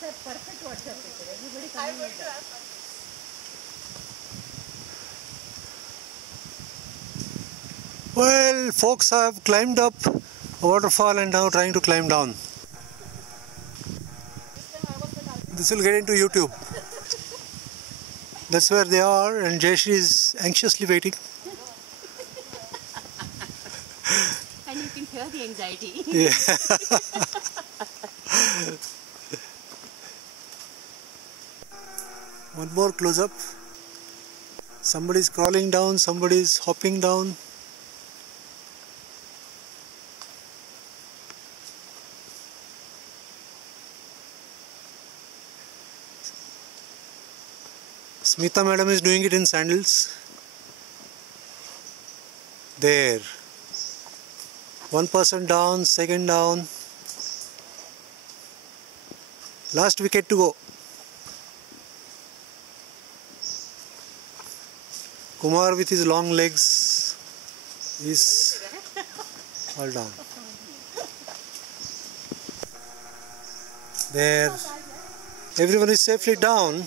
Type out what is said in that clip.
perfect WhatsApp picture. Everybody coming with that. Well, folks have climbed up a waterfall and now trying to climb down. This will get into YouTube. That's where they are, and Jayashree is anxiously waiting. And you can hear the anxiety. Yeah. One more close up. Somebody's crawling down, somebody's hopping down. Smita madam is doing it in sandals. There. One person down, second down. Last wicket to go. Kumar with his long legs is all down. There. Everyone is safely down.